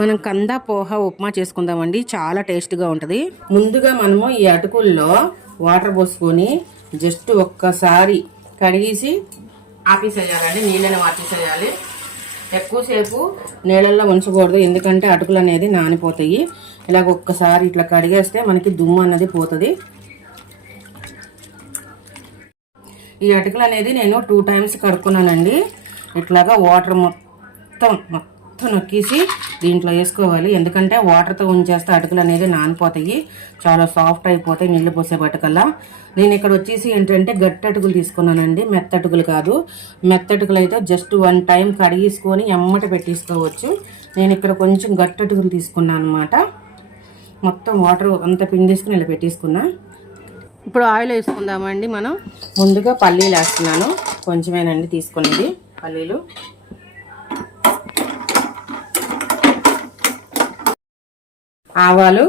మనం కందా పోహ ఉప్మా చేసుకుందామండి. చాలా టేస్ట్గా ఉంటుంది. ముందుగా మనము ఈ అటుకుల్లో వాటర్ పోసుకొని జస్ట్ ఒక్కసారి కడిగేసి ఆపేసేయాలండి. నీళ్ళని ఆపేసేయాలి. ఎక్కువసేపు నీళ్ళల్లో ఉంచకూడదు, ఎందుకంటే అటుకులు అనేది నానిపోతాయి. ఇలాగ ఒక్కసారి ఇట్లా కడిగేస్తే మనకి దుమ్ము అన్నది పోతుంది. ఈ అటుకులు అనేది నేను 2 times కడుక్కున్నానండి. ఇట్లాగా వాటర్ మొత్తం నొక్కేసి దీంట్లో వేసుకోవాలి. ఎందుకంటే వాటర్తో ఉంచేస్తే అటుకులు అనేది నానిపోతాయి, చాలా సాఫ్ట్ అయిపోతాయి నీళ్ళు పోసే పట్టుకల్లా. నేను ఇక్కడ వచ్చేసి ఏంటంటే గట్టి అటుకులు తీసుకున్నానండి, మెత్తటుకులు కాదు. మెత్తటుకులు అయితే జస్ట్ 1 time కడిగేసుకొని ఎమ్మట పెట్టేసుకోవచ్చు. నేను ఇక్కడ కొంచెం గట్టి అటుకులు తీసుకున్నాను అనమాట. మొత్తం వాటర్ అంతా పిండేసుకుని ఇలా పెట్టేసుకున్నా. ఇప్పుడు ఆయిల్ వేసుకుందామండి. మనం ముందుగా పల్లీలు వేస్తున్నాను, కొంచెమేనండి తీసుకునేది పల్లీలు. ఆవాలు,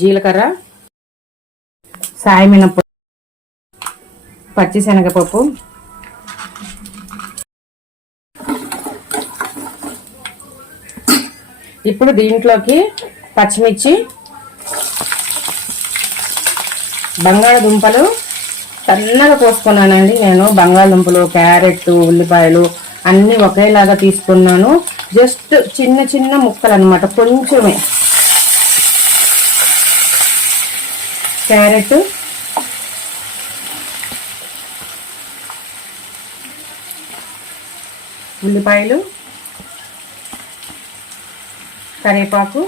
జీలకర్ర, సాయమినపప్పు, పచ్చిశనగపప్పు, ఇప్పుడు దీంట్లోకి పచ్చిమిర్చి, బంగాళదుంపలు సన్నగా కోసుకున్నానండి. నేను బంగాళదుంపలు, క్యారెట్, ఉల్లిపాయలు అన్నీ ఒకేలాగా తీసుకున్నాను. జస్ట్ చిన్న చిన్న ముక్కలు అన్నమాట, కొంచెమే. క్యారెట్, ఉల్లిపాయలు, కరివేపాకు.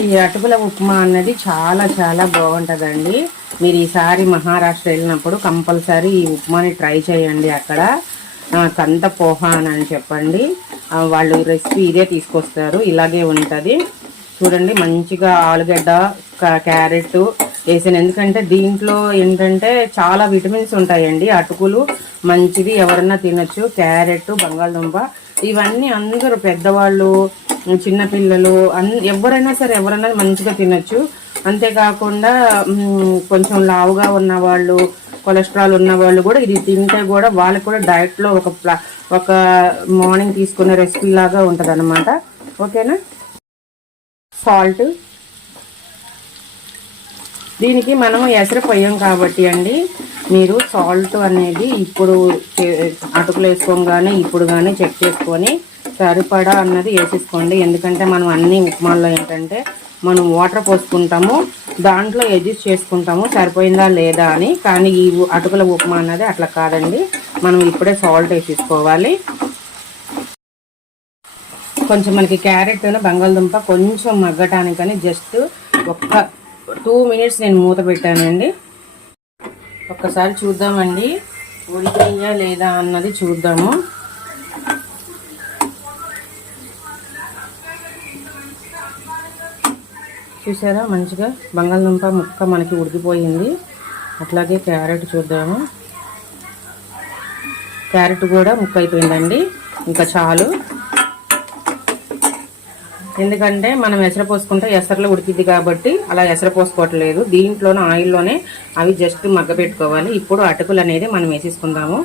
ఈ అటుకుల ఉప్మా అన్నది చాలా చాలా బాగుంటుందండి. మీరు ఈసారి మహారాష్ట్ర వెళ్ళినప్పుడు కంపల్సరీ ఈ ఉప్మాని ట్రై చేయండి. అక్కడ కంద పోహ అని చెప్పండి, వాళ్ళు రెసిపీ ఇదే తీసుకొస్తారు. ఇలాగే ఉంటుంది చూడండి. మంచిగా ఆలుగడ్డ, క్యారెట్ వేసాను, ఎందుకంటే దీంట్లో ఏంటంటే చాలా విటమిన్స్ ఉంటాయండి. అటుకులు మంచిది, ఎవరన్నా తినొచ్చు. క్యారెట్, బంగాళదుంప ఇవన్నీ అందరూ పెద్దవాళ్ళు, చిన్నపిల్లలు ఎవరైనా సరే ఎవరైనా మంచిగా తినొచ్చు. అంతేకాకుండా కొంచెం లావుగా ఉన్నవాళ్ళు, కొలెస్ట్రాల్ ఉన్న వాళ్ళు కూడా ఇది తింటే కూడా వాళ్ళకి కూడా డైట్లో ఒక మార్నింగ్ తీసుకునే రెసిపీ లాగా ఉంటుంది అన్నమాట. ఓకేనా. సాల్ట్, దీనికి మనము ఎసరు పోయాం కాబట్టి అండి, మీరు సాల్ట్ అనేది ఇప్పుడు అటుకులు వేసుకోగానే ఇప్పుడు కానీ చెక్ చేసుకొని సరిపడా అన్నది వేసేసుకోండి. ఎందుకంటే మనం అన్ని ఉప్మాల్లో ఏంటంటే మనం వాటర్ పోసుకుంటాము, దాంట్లో అడ్జస్ట్ చేసుకుంటాము సరిపోయిందా లేదా అని. కానీ ఈ అటుకుల ఉప్మా అన్నది అట్లా కాదండి, మనం ఇప్పుడే సాల్ట్ వేసేసుకోవాలి. కొంచెం మనకి క్యారెట్, బంగాళదుంప కొంచెం మగ్గటానికని జస్ట్ ఒక్క 2 minutes నేను మూత పెట్టానండి. ఒక్కసారి చూద్దామండి ఉడికిందా లేదా అన్నది చూద్దాము. చూసారా, మంచిగా బంగాళదుంప ముక్క మనకి ఉడికిపోయింది. అట్లాగే క్యారెట్ చూద్దాము. క్యారెట్ కూడా ముక్క అయిపోయిందండి, ఇంకా చాలు. ఎందుకంటే మనం ఎసరు పోసుకుంటే ఎసరులో ఉడికిద్ది కాబట్టి అలా ఎసరు పోసుకోవట్లేదు, దీంట్లోనే ఆయిల్లోనే అవి జస్ట్ మగ్గ పెట్టుకోవాలి. ఇప్పుడు అటుకులు అనేది మనం వేసేసుకుందాము.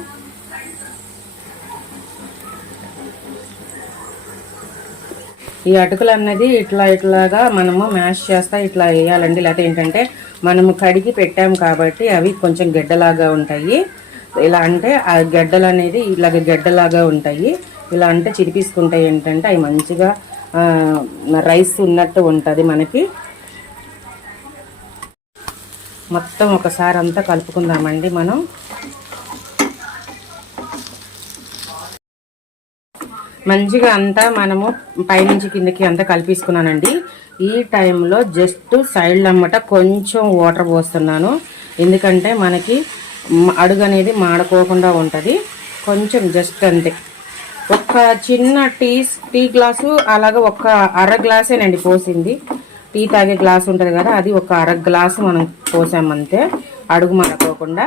ఈ అటుకులు అన్నది ఇట్లాగా మనము మ్యాష్ చేస్తా ఇట్లా వేయాలండి. లేకపోతే ఏంటంటే మనము కడిగి పెట్టాము కాబట్టి అవి కొంచెం గడ్డలాగా ఉంటాయి. ఇలా అంటే ఆ గడ్డలు అనేది ఇలాగ గడ్డలాగా ఉంటాయి. ఇలా అంటే చిరిపేసుకుంటే ఏంటంటే అవి మంచిగా రైస్ ఉన్నట్టు ఉంటుంది మనకి. మొత్తం ఒకసారి అంతా కలుపుకుందామండి మనం. మంచిగా అంతా మనము పైనుంచి కిందకి అంతా కలిపేసుకున్నానండి. ఈ టైంలో జస్ట్ సైడ్ అమ్మట కొంచెం వాటర్ పోస్తున్నాను, ఎందుకంటే మనకి అడుగు అనేది మాడుకోకుండా ఉంటుంది. కొంచెం జస్ట్ అంతే, ఒక చిన్న టీ గ్లాసు అలాగా ఒక అర గ్లాసేనండి పోసింది. టీ తాగే గ్లాస్ ఉంటుంది కదా, అది ఒక అర గ్లాసు మనం పోసామంతే, అడుగు మాడుకోకుండా.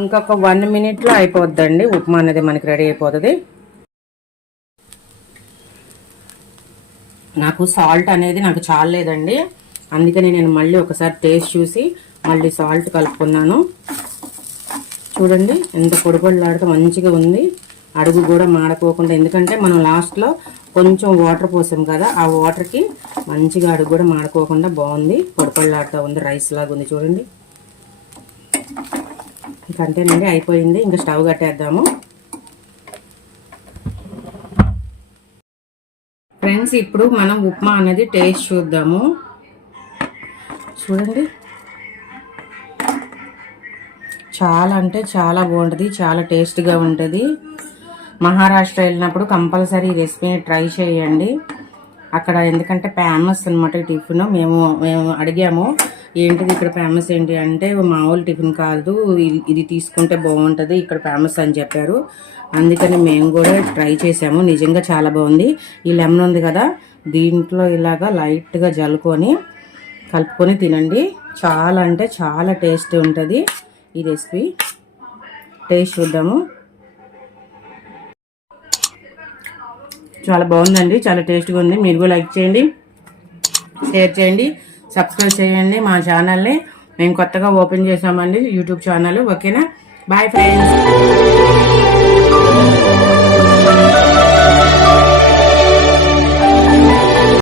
ఇంకొక 1 minute అయిపోద్దండి ఉప్మా అనేది మనకి రెడీ అయిపోతుంది. నాకు సాల్ట్ అనేది నాకు చాలేదండి, అందుకని నేను మళ్ళీ ఒకసారి టేస్ట్ చూసి మళ్ళీ సాల్ట్ కలుపుకున్నాను. చూడండి ఎంత పొడిపొడిలాడుతూ మంచిగా ఉంది. అడుగు కూడా మాడకోకుండా, ఎందుకంటే మనం లాస్ట్లో కొంచెం వాటర్ పోసాం కదా, ఆ వాటర్కి మంచిగా అడుగు కూడా మాడుకోకుండా బాగుంది. పొడిపొడిలాడుతూ ఉంది, రైస్ లాగా ఉంది చూడండి. ఇంకంతేనండి, అయిపోయింది. ఇంకా స్టవ్ కట్టేద్దాము. ఫ్రెండ్స్, ఇప్పుడు మనం ఉప్మా అనేది టేస్ట్ చూద్దాము. చూడండి, చాలా అంటే చాలా బాగుంటుంది, చాలా టేస్ట్గా ఉంటుంది. మహారాష్ట్ర వెళ్ళినప్పుడు కంపల్సరీ ఈ రెసిపీని ట్రై చేయండి. అక్కడ ఎందుకంటే ఫేమస్ అనమాట టిఫిన్. మేము అడిగాము, ఏంటిది ఇక్కడ ఫేమస్ ఏంటి అంటే, మామూలు టిఫిన్ కాదు, ఇది తీసుకుంటే బాగుంటుంది, ఇక్కడ ఫేమస్ అని చెప్పారు. అందుకని మేము కూడా ట్రై చేసాము. నిజంగా చాలా బాగుంది. ఈ లెమన్ ఉంది కదా, దీంట్లో ఇలాగా లైట్గా జల్లుకొని కలుపుకొని తినండి. చాలా అంటే చాలా టేస్ట్ ఉంటుంది ఈ రెసిపీ. టేస్ట్ చూద్దాము. చాలా బాగుందండి, చాలా టేస్ట్గా ఉంది. మీరు కూడా లైక్ చేయండి, షేర్ చేయండి, సబ్స్క్రైబ్ చేయండి మా ఛానల్ని. మేము కొత్తగా ఓపెన్ చేసామండి యూట్యూబ్ ఛానల్. ఓకేనా? Bye friends.